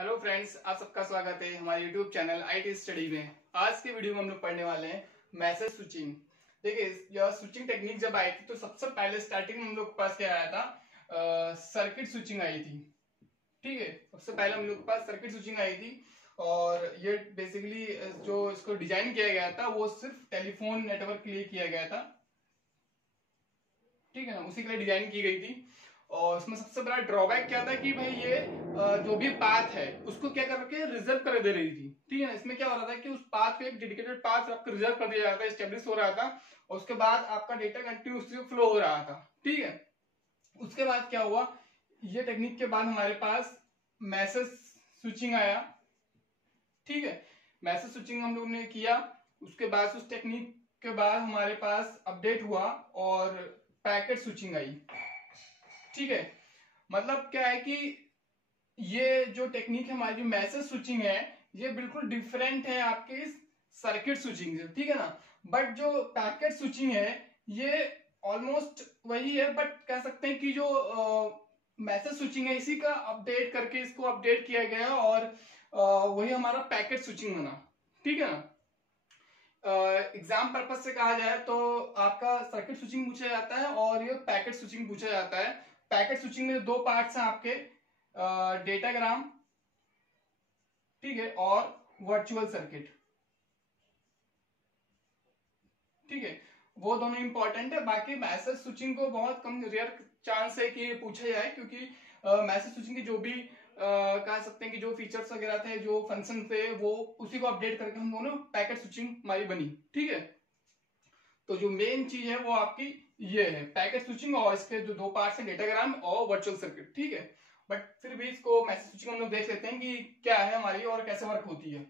Hello friends, आप सबका स्वागत है हमारे यूट्यूब चैनल आईटी स्टडी में। आज के वीडियो में हम लोग पढ़ने वाले हैं मैसेज स्विचिंग। देखिए, यह स्विचिंग टेक्निक जब आई थी तो सबसे पहले स्टार्टिंग में हम लोग के पास क्या आया था, सर्किट स्विचिंग आई थी। ठीक है, सबसे पहले हम लोग के पास सर्किट स्विचिंग आई थी और ये बेसिकली जो इसको डिजाइन किया गया था वो सिर्फ टेलीफोन नेटवर्क के लिए किया गया था। ठीक है ना, उसी के लिए डिजाइन की गई थी। और इसमें सबसे बड़ा ड्रॉबैक क्या था कि भाई ये जो भी पाथ है उसको क्या करके रिजर्व कर दे रही थी। ठीक है ना, इसमें क्या हो रहा था कि उस पाथ को एक डेडिकेटेड पाथ आपको रिजर्व कर दिया जाता है, स्टेब्लिश हो रहा था और उसके बाद आपका डेटा कंटिन्यूसली फ्लो हो रहा था। ठीक है, उसके बाद क्या हुआ, ये टेक्निक के बाद हमारे पास मैसेज स्विचिंग आया। ठीक है, मैसेज स्विचिंग हम लोग ने किया, उसके बाद उस टेक्निक के बाद हमारे पास अपडेट हुआ और पैकेट स्विचिंग आई। ठीक है, मतलब क्या है कि ये जो टेक्निक है हमारी, जो मैसेज स्विचिंग है, ये बिल्कुल डिफरेंट है आपके इस सर्किट स्विचिंग से। ठीक है ना, बट जो पैकेट स्विचिंग है ये ऑलमोस्ट वही है, बट कह सकते हैं कि जो मैसेज स्विचिंग है इसी का अपडेट करके इसको अपडेट किया गया और वही हमारा पैकेट स्विचिंग बना। ठीक है ना, एग्जाम पर्पज से कहा जाए तो आपका सर्किट स्विचिंग पूछा जाता है और ये पैकेट स्विचिंग पूछा जाता है। पैकेट स्विचिंग में दो पार्ट्स हैं आपके, डेटाग्राम, ठीक है, और वर्चुअल सर्किट। ठीक है, वो दोनों इंपॉर्टेंट है। बाकी मैसेज स्विचिंग को बहुत कम, रेयर चांस है कि पूछा जाए, क्योंकि मैसेज स्विचिंग की जो भी कह सकते हैं कि जो फीचर्स वगैरह थे, जो फंक्शन थे, वो उसी को अपडेट करके हम दोनों पैकेट स्विचिंग हमारी बनी। ठीक है, तो जो मेन चीज है वो आपकी ये है पैकेट स्विचिंग और इसके जो दो पार्ट्स हैं, डेटाग्राम और वर्चुअल सर्किट। ठीक है, बट फिर भी इसको मैसेज स्विचिंग हम लोग देख लेते हैं कि क्या है हमारी और कैसे वर्क होती है।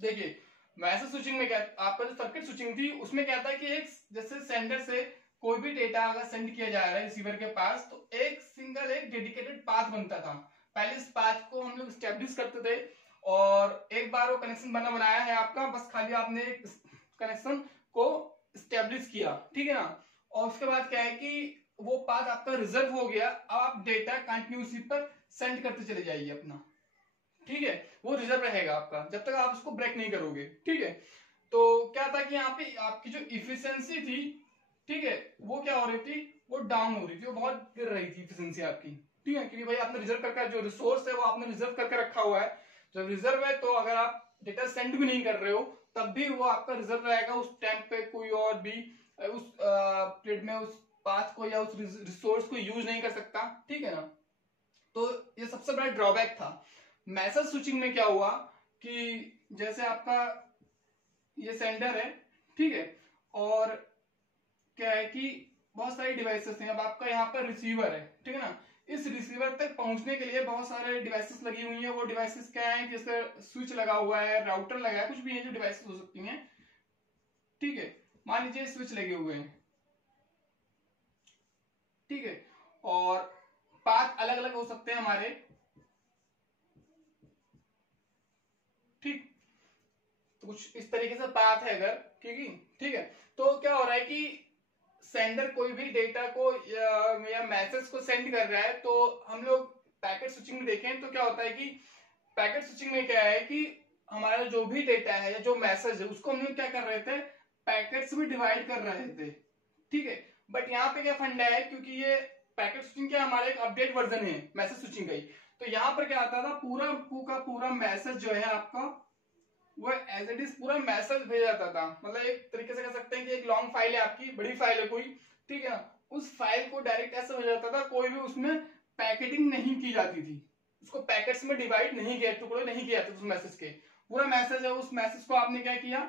देखिए, मैसेज स्विचिंग में क्या, आपका जो सर्किट स्विचिंग थी उसमें क्या था कि एक जैसे सेंडर से कोई भी डेटा अगर सेंड किया जा रहा है रिसीवर के पास, तो एक सिंगल एक डेडिकेटेड पाथ बनता था। पहले इस पाथ को हम लोग स्टैब्लिश करते थे और एक बार वो कनेक्शन बनाया है आपका, बस खाली आपने कनेक्शन को स्टेब्लिश किया। ठीक है ना, और उसके बाद क्या है कि वो पाथ आपका रिजर्व हो गया। अब आप डेटा कंटिन्यूसली पर सेंड करते चले जाइए अपना। ठीक है, वो रिजर्व रहेगा आपका जब तक आप उसको ब्रेक नहीं करोगे। ठीक है, तो क्या था कि यहाँ पे आपकी जो इफिशियंसी थी, ठीक है, वो क्या हो रही थी, वो डाउन हो रही थी, वो बहुत गिर रही थी इफिशियंसी आपकी। ठीक है, क्योंकि भाई आपने रिजर्व करके जो रिसोर्स है वो आपने रिजर्व करके रखा हुआ है। जब रिजर्व है तो अगर आप डेटा सेंड भी नहीं कर रहे हो तब भी वो आपका रिजर्व रहेगा। उस टाइम पे कोई और भी उस पीरियड में उस पाथ को या उस रिसोर्स को यूज नहीं कर सकता। ठीक है ना, तो ये सबसे बड़ा ड्रॉबैक था। मैसेज स्विचिंग में क्या हुआ कि जैसे आपका ये सेंडर है, ठीक है, और क्या है कि बहुत सारी डिवाइसेस हैं। अब आपका यहाँ पर रिसीवर है, ठीक है ना, इस रिसीवर तक पहुंचने के लिए बहुत सारे डिवाइसेस लगी हुई हैं। वो डिवाइसेस क्या है, जैसे स्विच लगा हुआ है, राउटर लगा है, कुछ भी है जो डिवाइसेस हो सकती हैं। ठीक है, मान लीजिए स्विच लगे हुए हैं, ठीक है, और पाथ अलग अलग हो सकते हैं हमारे। ठीक, तो कुछ इस तरीके से पाथ है अगर, ठीक है, तो क्या हो रहा है कि सेंडर कोई भी डेटा को या मैसेज को सेंड कर रहा है, तो हम लोग पैकेट स्विचिंग में देखें तो क्या होता है कि पैकेट स्विचिंग में क्या है कि हमारा जो भी डेटा है या जो मैसेज है उसको हम लोग क्या कर रहे थे, पैकेट्स में डिवाइड कर रहे थे। ठीक है, बट यहाँ पे क्या फंडा है, क्योंकि ये पैकेट स्विचिंग क्या हमारा एक अपडेट वर्जन है मैसेज स्विचिंग का ही, तो यहाँ पर क्या आता था, पूरा पूरा मैसेज जो है आपका वो एज इट इज पूरा मैसेज भेजा जाता था। मतलब एक तरीके से कह सकते हैं कि एक लॉन्ग फाइल है आपकी, बड़ी फाइल है कोई, ठीक है ना, उस फाइल को डायरेक्ट ऐसे भेजा जाता था, कोई भी उसमें पैकेटिंग नहीं की जाती थी, उसको पैकेट्स में डिवाइड नहीं किया, टुकड़े नहीं किया जाते उस मैसेज के। पूरा मैसेज है, उस मैसेज को आपने क्या किया,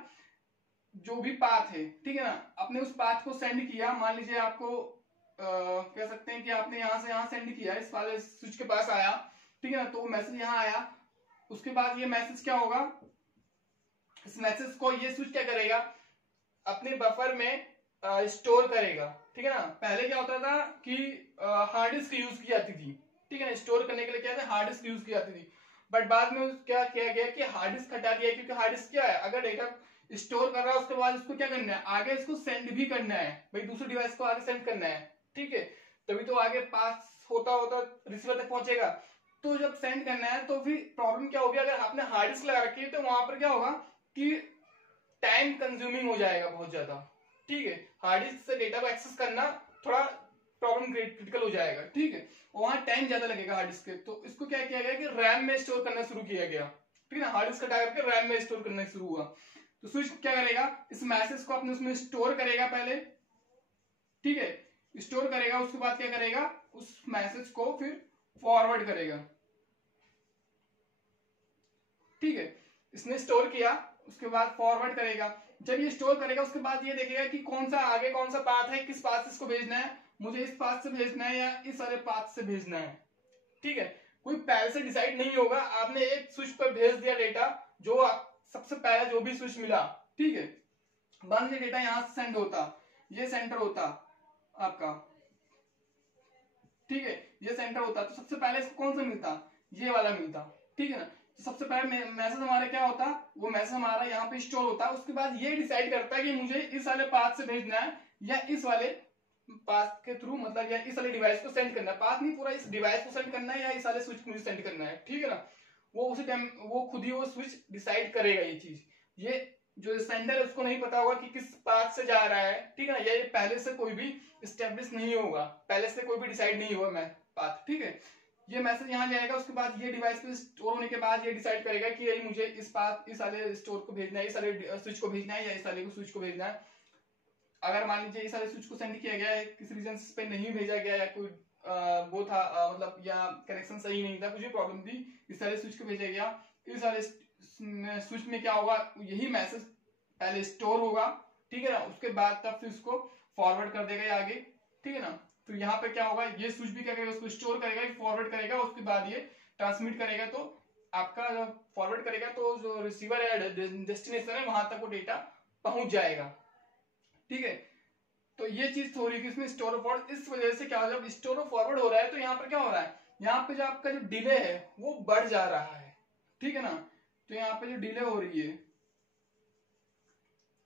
जो भी पाथ है, ठीक है ना, आपने उस पाथ को सेंड किया। मान लीजिए आपको कह सकते हैं कि आपने यहां से यहां सेंड किया, इस वाले स्विच के पास आया, ठीक है ना, तो वो मैसेज यहाँ आया। उसके बाद ये मैसेज क्या होगा, इस मैसेज को ये स्विच क्या करेगा, अपने बफर में स्टोर करेगा। ठीक है ना, पहले क्या होता था कि हार्ड डिस्क यूज की जाती थी, ठीक है ना, स्टोर करने के लिए क्या था, हार्ड डिस्क यूज की जाती थी। बट बाद में क्या किया गया कि हार्ड डिस्क हटा दिया, क्योंकि हार्ड डिस्क क्या है, अगर डेटा स्टोर कर रहा है उसके बाद उसको क्या करना है, आगे इसको सेंड भी करना है, भाई दूसरे डिवाइस को आगे सेंड करना है। ठीक है, तभी तो आगे पास होता होता रिसीवर तक पहुंचेगा। तो जब सेंड करना है तो फिर प्रॉब्लम क्या होगी, अगर आपने हार्ड डिस्क लगा रखी है तो वहां पर क्या होगा कि टाइम कंज्यूमिंग हो जाएगा बहुत ज्यादा। ठीक है, हार्ड डिस्क से डेटा को एक्सेस करना थोड़ा प्रॉब्लम क्रिटिकल हो जाएगा। ठीक है, वहां टाइम ज्यादा लगेगा हार्ड डिस्क के, तो इसको क्या किया गया कि रैम में स्टोर करना शुरू किया गया। ठीक है ना, हार्ड डिस्क हटा करके रैम में स्टोर करना शुरू हुआ। तो स्विच क्या करेगा, इस मैसेज को अपने उसमें स्टोर करेगा पहले। ठीक है, स्टोर करेगा, उसके बाद क्या करेगा, उस मैसेज को फिर फॉरवर्ड करेगा। ठीक है, इसने स्टोर किया, उसके बाद फॉरवर्ड करेगा। जब ये स्टोर करेगा उसके बाद ये देखेगा कि कौन सा आगे कौन सा पाथ है, किस पाथ से इसको भेजना है, मुझे इस पाथ से भेजना है या इस वाले पाथ से भेजना है। ठीक है, कोई पहले से डिसाइड नहीं होगा, आपने एक स्विच पर भेज दिया डेटा, जो सबसे पहले जो भी स्विच मिला। ठीक है, मान लीजिए डेटा यहां से सेंड होता, ये सेंटर होता आपका। ठीक है, ये सेंटर होता तो सबसे पहले इसको कौन सा मिलता, ये वाला मिलता। ठीक है ना, तो सबसे पहले मैसेज हमारा क्या होता, वो मैसेज हमारा यहाँ पे स्टोर होता। उसके बाद ये डिसाइड करता है कि मुझे इस वाले पाथ से भेजना है या इस वाले पाथ के थ्रू, मतलब या इस वाले डिवाइस को सेंड करना है। पाथ नहीं, पूरा इस डिवाइस को सेंड करना है या इस वाले स्विच को मुझे सेंड करना है। ठीक है ना, वो उसी टाइम वो खुद ही वो स्विच डिसाइड करेगा ये चीज। ये जो सेंडर है उसको नहीं पता होगा कि किस पाथ से जा रहा है। ठीक है ना, ये पहले से कोई भी स्टेब्लिश नहीं होगा, पहले से कोई भी डिसाइड नहीं हुआ मैं पाथ। ठीक है, ये मैसेज यहाँ जाएगा, उसके बाद ये डिवाइस पे स्टोर होने के बाद ये डिसाइड करेगा कि यही मुझे इस पाथ, इस वाले स्टोर को भेजना है, इस वाले स्विच को भेजना है या इस वाले को स्विच को भेजना है। अगर मान लीजिए इस वाले स्विच को सेंड किया गया है, किसी रीजन पे नहीं भेजा गया या कोई वो था मतलब या कनेक्शन सही नहीं था, कुछ भी प्रॉब्लम थी, इस वाले स्विच को भेजा गया, इस वाले स्विच में क्या होगा, यही मैसेज पहले स्टोर होगा। ठीक है ना, उसके बाद तब फिर उसको फॉरवर्ड कर देगा आगे। ठीक है ना, तो यहाँ पे क्या होगा, ये स्विच भी क्या करेगा, उसको स्टोर करेगा, फॉरवर्ड करेगा, उसके बाद ये ट्रांसमिट करेगा। तो आपका जब फॉरवर्ड करेगा तो जो रिसीवर है, डेस्टिनेशन है, वहां तक वो डेटा पहुंच जाएगा। ठीक है, तो ये चीज हो रही है इसमें स्टोर और फॉरवर्ड। इस वजह से क्या, जब स्टोर और फॉरवर्ड हो रहा है तो यहाँ पर क्या हो रहा है, यहाँ पे जो आपका जो डिले है वो बढ़ जा रहा है। ठीक है ना, तो यहाँ पे जो डिले हो रही है,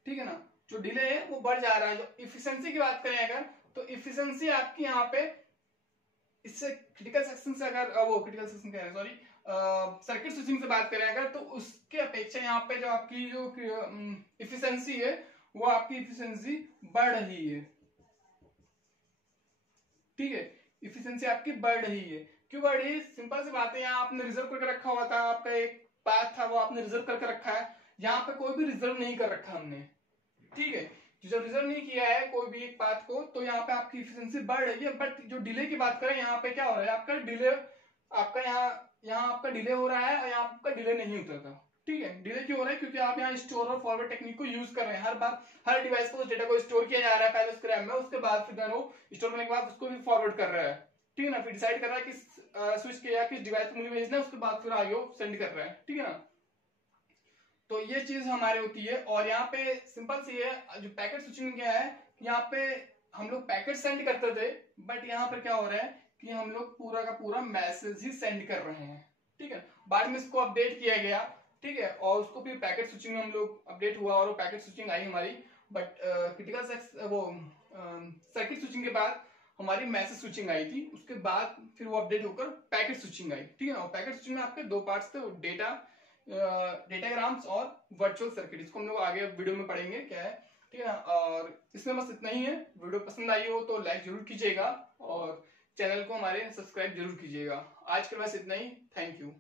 ठीक है ना, जो डिले है वो बढ़ जा रहा है। जो इफिशिएंसी की बात करें अगर, तो इफिशिएंसी आपकी यहाँ पे इससे क्रिटिकल सेक्शन से, अगर वो क्रिटिकल सेक्शन कह रहे हैं सॉरी, सर्किट स्विचिंग से बात करें अगर, तो उसके अपेक्षा यहाँ पे जो आपकी जो इफिशिएंसी है वो आपकी इफिशिएंसी बढ़ रही है। ठीक है, इफिशिएंसी आपकी बढ़ रही है। क्यों बढ़ रही है, सिंपल सी बात है, यहाँ आपने रिजर्व करके रखा हुआ था, आपका एक पाथ था वो आपने रिजर्व करके रखा है, यहाँ पे कोई भी रिजर्व नहीं कर रखा हमने। ठीक है, जब रिजर्व नहीं किया है कोई भी एक पाथ को, तो यहाँ पे आपकी इफिशिएंसी बढ़ रही है। बट जो डिले की बात करें, यहाँ पे क्या हो रहा है, आपका डिले, आपका यहाँ आपका डिले हो रहा है और यहाँ आपका डिले नहीं उतरता। ठीक है, डिले क्यों हो रहा है, क्योंकि आप यहाँ स्टोर और फॉरवर्ड टेक्निक को यूज कर रहे हैं। हर बार हर डिवाइस को डेटा को स्टोर किया जा रहा है पहले उसके रैम में, उसके बाद फिर वो स्टोर करने के बाद उसको भी फॉरवर्ड कर रहा है। ठीक है ना, फिर डिसाइड कर रहा है किस स्विच के या किस डिवाइस को मुझे भेजना है, उसके बाद फिर आगे वो सेंड कर रहा है। ठीक है ना, तो ये चीज हमारे होती है। और यहाँ पे सिंपल सी है, जो पैकेट स्विचिंग क्या है, यहाँ पे हम लोग पैकेट सेंड करते थे, बट यहाँ पर क्या हो रहा है कि हम लोग पूरा का पूरा मैसेज ही सेंड कर रहे हैं। ठीक है, बाद में इसको अपडेट किया गया। ठीक है, और उसको फिर पैकेट स्विचिंग में हम लोग अपडेट हुआ और पैकेट स्विचिंग आई हमारी। बट क्रिटिकल वो सर्किट स्विचिंग के बाद हमारी मैसेज स्विचिंग आई थी, उसके बाद फिर वो अपडेट होकर पैकेट स्विचिंग आई। ठीक है ना, पैकेट स्विचिंग में आपके दो पार्ट्स थे, डेटा डेटाग्राम्स और वर्चुअल सर्किट, इसको हम लोग आगे वीडियो में पढ़ेंगे क्या है। ठीक है ना, और इसमें बस इतना ही है। वीडियो पसंद आई हो तो लाइक जरूर कीजिएगा और चैनल को हमारे सब्सक्राइब जरूर कीजिएगा। आज के बस इतना ही, थैंक यू।